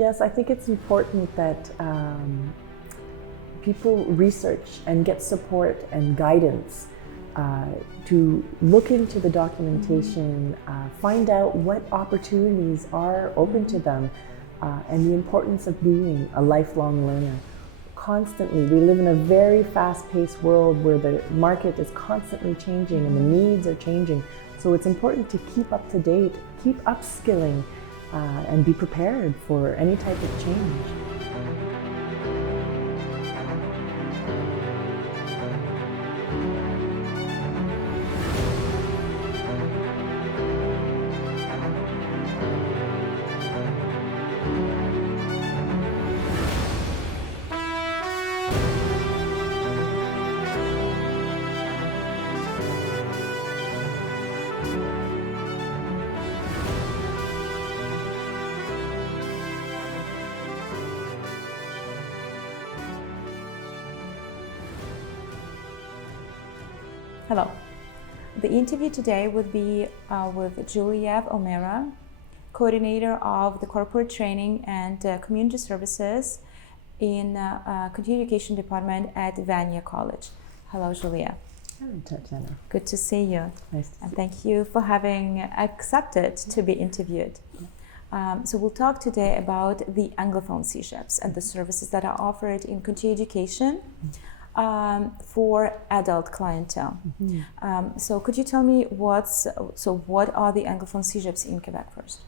Yes, I think it's important that people research and get support and guidance to look into the documentation, find out what opportunities are open to them, and the importance of being a lifelong learner. Constantly, we live in a very fast-paced world where the market is constantly changing and the needs are changing. So it's important to keep up to date, keep upskilling, and be prepared for any type of change. Hello. The interview today would be with Juliev O'Meara, coordinator of the corporate training and community services in continuing education department at Vanier College. Hello, Julia. Hello, Tatjana. Good to see you. Nice to see you. And thank you for having accepted to be interviewed. So we'll talk today about the Anglophone CEGEPs and the services that are offered in continuing education for adult clientele. So could you tell me what are the Anglophone CEGEPs in Quebec first?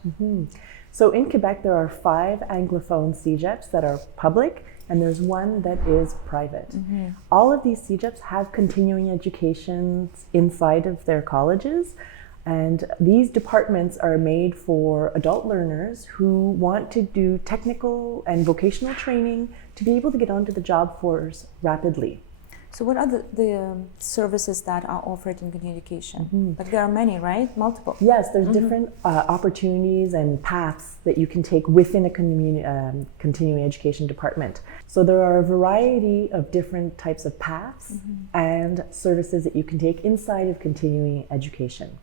So in Quebec, there are 5 Anglophone CEGEPs that are public, and there's one that is private. All of these CEGEPs have continuing education inside of their colleges, and these departments are made for adult learners who want to do technical and vocational training to be able to get onto the job force rapidly. So what are the services that are offered in continuing education? Like there are many, right? Multiple. Yes, there's different opportunities and paths that you can take within a continuing education department. So there are a variety of different types of paths and services that you can take inside of continuing education.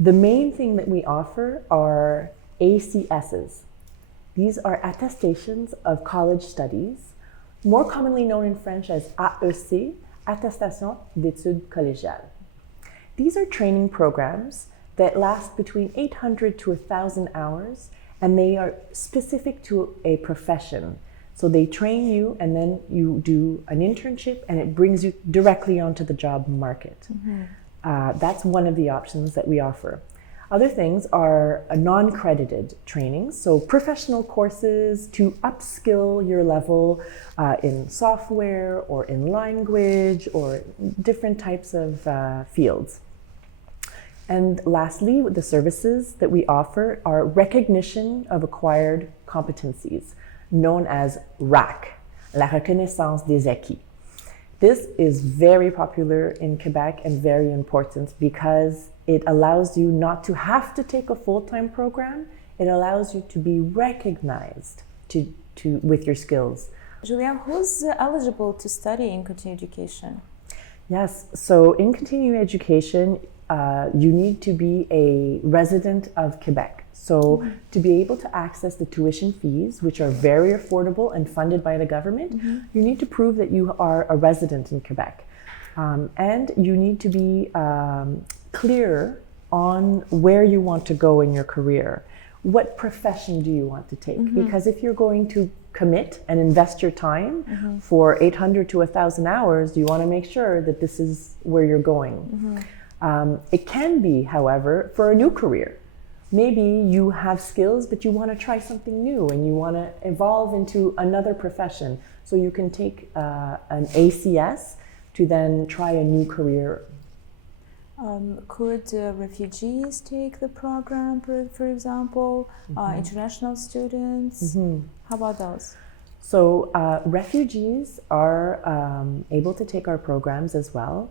The main thing that we offer are ACSs. These are attestations of college studies, more commonly known in French as AEC, Attestation d'études collégiales. These are training programs that last between 800 to 1,000 hours, and they are specific to a profession. So they train you, and then you do an internship, and it brings you directly onto the job market. That's one of the options that we offer. Other things are a non-credited trainings, so professional courses to upskill your level in software or in language or different types of fields. And lastly, the services that we offer are recognition of acquired competencies, known as RAC, La Reconnaissance des Acquis. This is very popular in Quebec and very important because it allows you not to have to take a full-time program. It allows you to be recognized with your skills. Julia, who's eligible to study in continuing education? Yes, so in continuing education, you need to be a resident of Quebec. So to be able to access the tuition fees, which are very affordable and funded by the government, you need to prove that you are a resident in Quebec. And you need to be clear on where you want to go in your career. What profession do you want to take? Because if you're going to commit and invest your time for 800 to 1,000 hours, you want to make sure that this is where you're going. It can be, however, for a new career. Maybe you have skills, but you want to try something new and you want to evolve into another profession. So you can take an ACS to then try a new career. Could refugees take the program, for example? International students? How about those? So refugees are able to take our programs as well.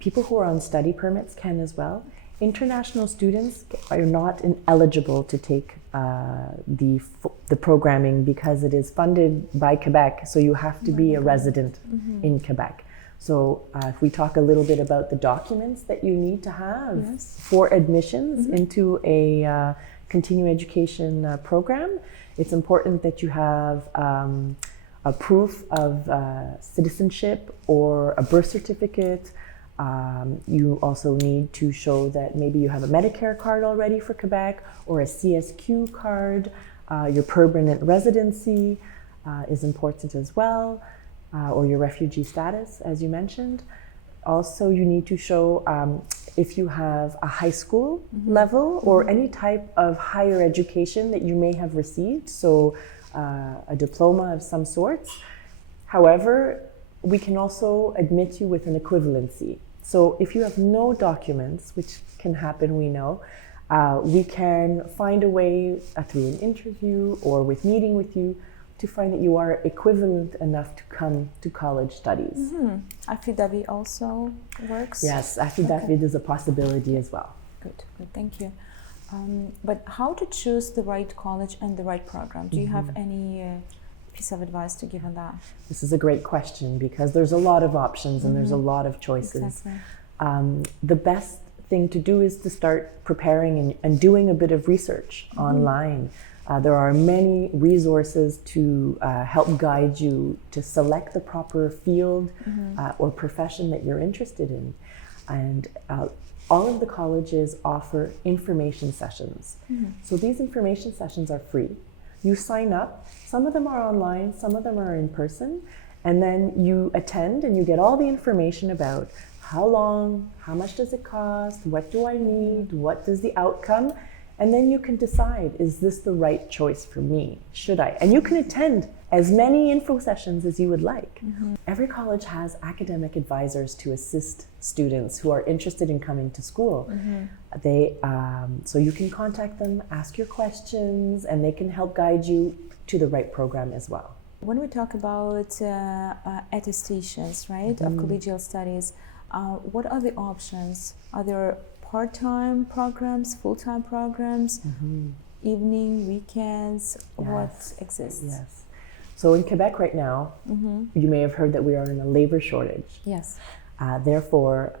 People who are on study permits can as well. International students are not eligible to take the programming because it is funded by Quebec, so you have to be a resident in Quebec. So if we talk a little bit about the documents that you need to have for admissions into a continuing education program, it's important that you have a proof of citizenship or a birth certificate. You also need to show that maybe you have a Medicare card already for Quebec or a CSQ card. Your permanent residency is important as well, or your refugee status, as you mentioned. Also, you need to show if you have a high school level or any type of higher education that you may have received, so a diploma of some sorts. However, we can also admit you with an equivalency. So if you have no documents, which can happen, we know, we can find a way through an interview or with meeting with you to find that you are equivalent enough to come to college studies. Affidavit also works? Yes, affidavit is a possibility as well. Good, thank you. But how to choose the right college and the right program? Do you have any piece of advice to give on that? This is a great question because there's a lot of options and there's a lot of choices. Exactly. The best thing to do is to start preparing and doing a bit of research online. There are many resources to help guide you to select the proper field or profession that you're interested in. And all of the colleges offer information sessions. So these information sessions are free. You sign up. Some of them are online, some of them are in person. And then you attend and you get all the information about how long, how much does it cost, what do I need, what is the outcome? And then you can decide, is this the right choice for me? Should I? And you can attend as many info sessions as you would like. Every college has academic advisors to assist students who are interested in coming to school. So you can contact them, ask your questions, and they can help guide you to the right program as well. When we talk about attestations, right, of collegial studies, what are the options? Are there part-time programs, full-time programs, evening, weekends? What exists? Yes. So in Quebec right now, you may have heard that we are in a labor shortage. Yes. Therefore,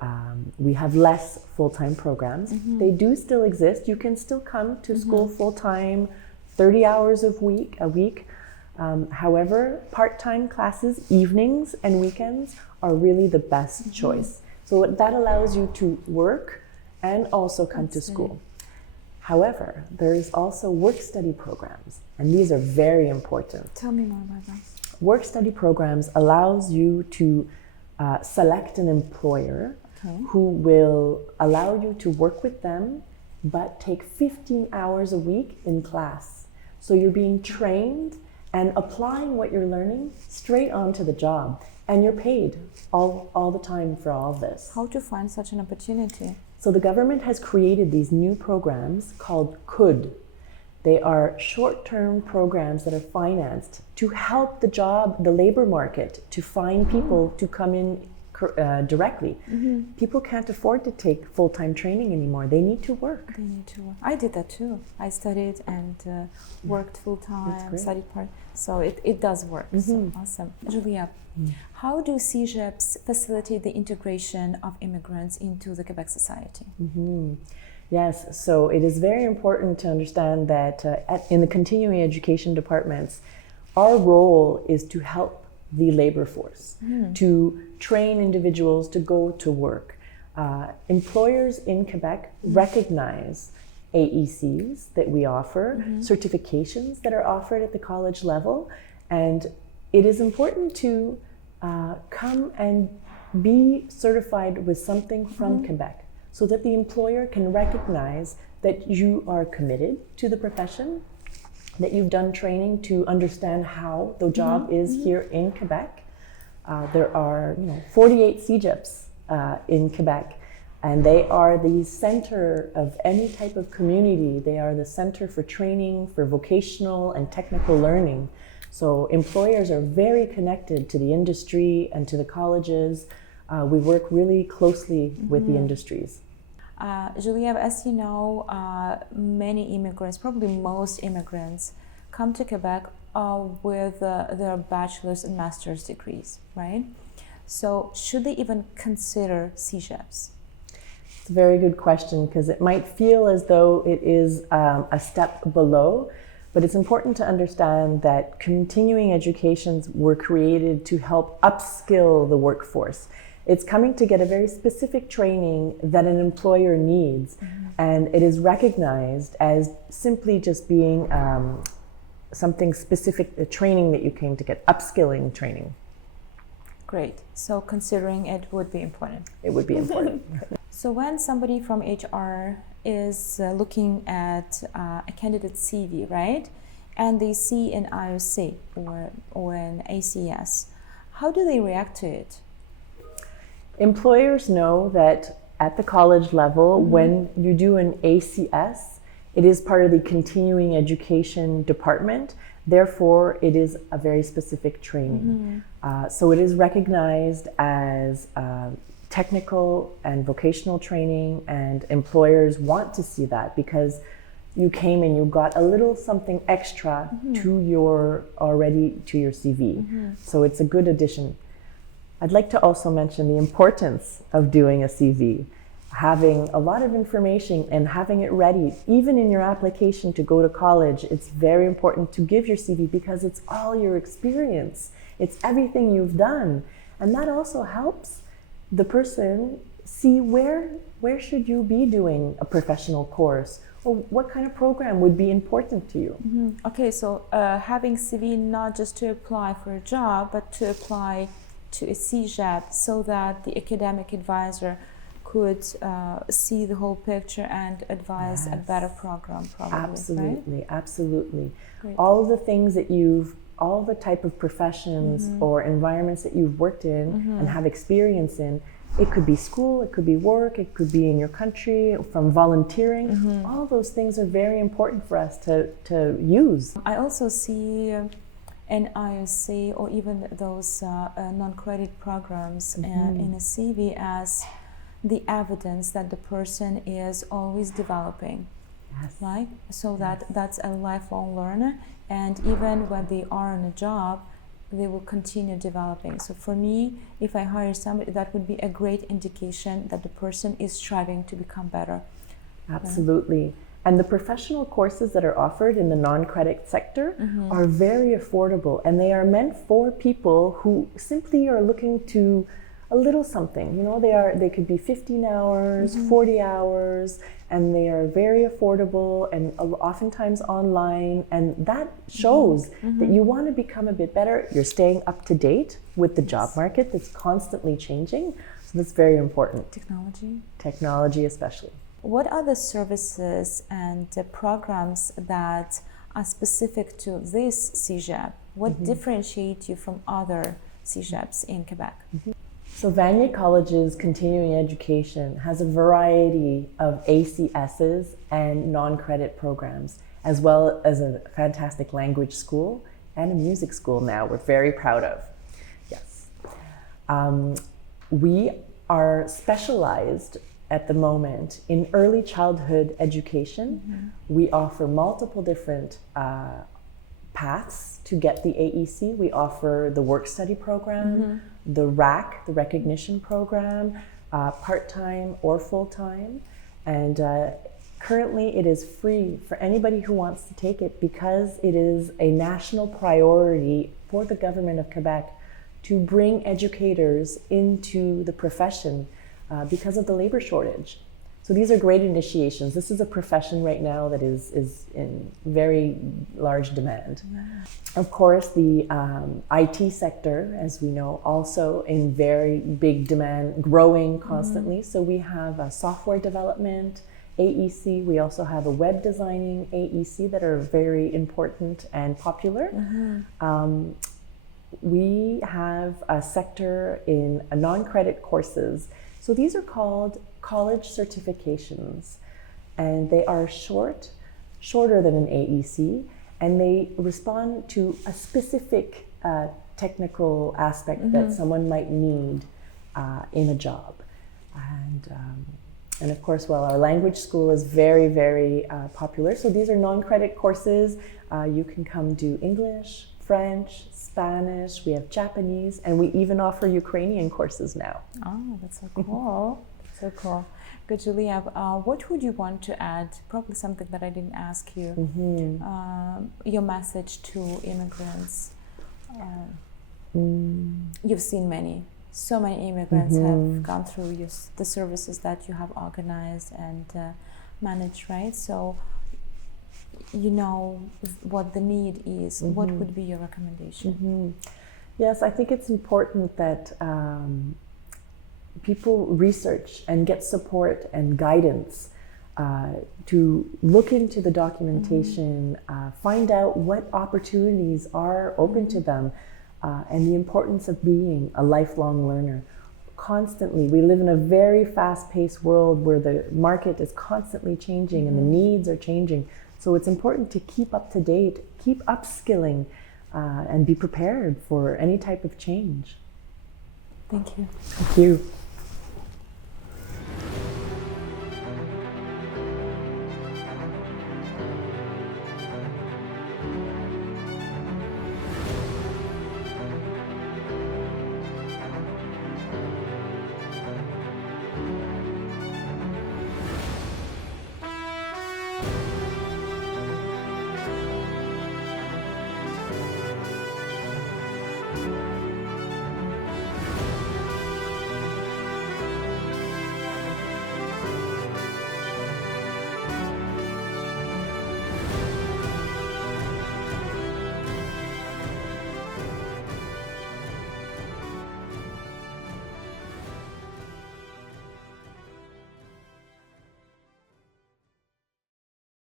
we have less full-time programs. They do still exist. You can still come to school full-time, 30 hours a week. However, part-time classes, evenings and weekends are really the best choice. So that allows you to work and also come to school. However, there is also work-study programs, and these are very important. Tell me more about that. Work-study programs allows you to select an employer who will allow you to work with them, but take 15 hours a week in class. So you're being trained and applying what you're learning straight onto the job, and you're paid all the time for all of this. How to find such an opportunity? So the government has created these new programs called COUD. They are short-term programs that are financed to help the labor market, to find people to come in directly. People can't afford to take full-time training anymore. They need to work. They need to work. I did that too. I studied and worked full-time, studied part. So it does work. So awesome. Julia, how do CEGEPs facilitate the integration of immigrants into the Quebec society? Yes, so it is very important to understand that in the continuing education departments, our role is to help the labor force, to train individuals to go to work. Employers in Quebec recognize AECs that we offer, certifications that are offered at the college level, and it is important to come and be certified with something from Quebec, so that the employer can recognize that you are committed to the profession, that you've done training to understand how the job is here in Quebec. There are 48 CEGEPs in Quebec, and they are the center of any type of community. They are the center for training, for vocational and technical learning. So employers are very connected to the industry and to the colleges. We work really closely with the industries. Julia, as you know, many immigrants, probably most immigrants, come to Quebec with their bachelor's and master's degrees, right? So should they even consider CEGEPs? It's a very good question because it might feel as though it is a step below, but it's important to understand that continuing educations were created to help upskill the workforce. It's coming to get a very specific training that an employer needs, and it is recognized as simply just being something specific, a training that you came to get, upskilling training. Great. So considering it would be important. It would be important. So when somebody from HR is looking at a candidate's CV, right, and they see an IOC or an ACS, how do they react to it? Employers know that at the college level, when you do an ACS, it is part of the continuing education department. Therefore, it is a very specific training. So it is recognized as technical and vocational training, and employers want to see that because you came and you got a little something extra to your CV. So it's a good addition. I'd like to also mention the importance of doing a CV. Having a lot of information and having it ready, even in your application to go to college, it's very important to give your CV because it's all your experience. It's everything you've done. And that also helps the person see where should you be doing a professional course, or what kind of program would be important to you. Okay, so having CV not just to apply for a job, but to apply to a CEGEP so that the academic advisor could see the whole picture and advise a better program, probably. Absolutely, right? Absolutely. Great. All the things that all the type of professions or environments that you've worked in and have experience in, it could be school, it could be work, it could be in your country, from volunteering. All those things are very important for us to use. I also see an IOC or even those non-credit programs in a CV as the evidence that the person is always developing, right? So that's a lifelong learner, and even when they are on a job, they will continue developing. So for me, if I hire somebody, that would be a great indication that the person is striving to become better. Absolutely. And the professional courses that are offered in the non-credit sector are very affordable, and they are meant for people who simply are looking to a little something. You know, they could be 15 hours, 40 hours, and they are very affordable and oftentimes online, and that shows that you want to become a bit better. You're staying up to date with the job market that's constantly changing, so that's very important. Technology especially. What are the services and the programs that are specific to this CEGEP? What differentiates you from other CEGEPs in Quebec? So Vanier College's continuing education has a variety of ACSs and non-credit programs, as well as a fantastic language school and a music school now we're very proud of. Yes. We are specialized at the moment in early childhood education. We offer multiple different paths to get the AEC. We offer the work study program, the RAC, the recognition program, part-time or full-time. And currently it is free for anybody who wants to take it because it is a national priority for the government of Quebec to bring educators into the profession because of the labor shortage. So these are great initiations. This is a profession right now that is in very large demand. Of course, the IT sector, as we know, also in very big demand, growing constantly. So we have software development, AEC. We also have a web designing AEC that are very important and popular. We have a sector in non-credit courses. So these are called college certifications, and they are shorter than an AEC, and they respond to a specific technical aspect that someone might need in a job. And of course, well, our language school is very, very popular. So these are non-credit courses. You can come do English, French, Spanish, we have Japanese, and we even offer Ukrainian courses now. Oh, that's so cool. So cool. Good, Julia. What would you want to add? Probably something that I didn't ask you. Your message to immigrants. You've seen so many immigrants have gone through the services that you have organized and managed, right? So you know what the need is. What would be your recommendation? Yes, I think it's important that people research and get support and guidance to look into the documentation, find out what opportunities are open to them, and the importance of being a lifelong learner. Constantly, we live in a very fast-paced world where the market is constantly changing and the needs are changing. So it's important to keep up to date, keep upskilling, and be prepared for any type of change. Thank you. Thank you.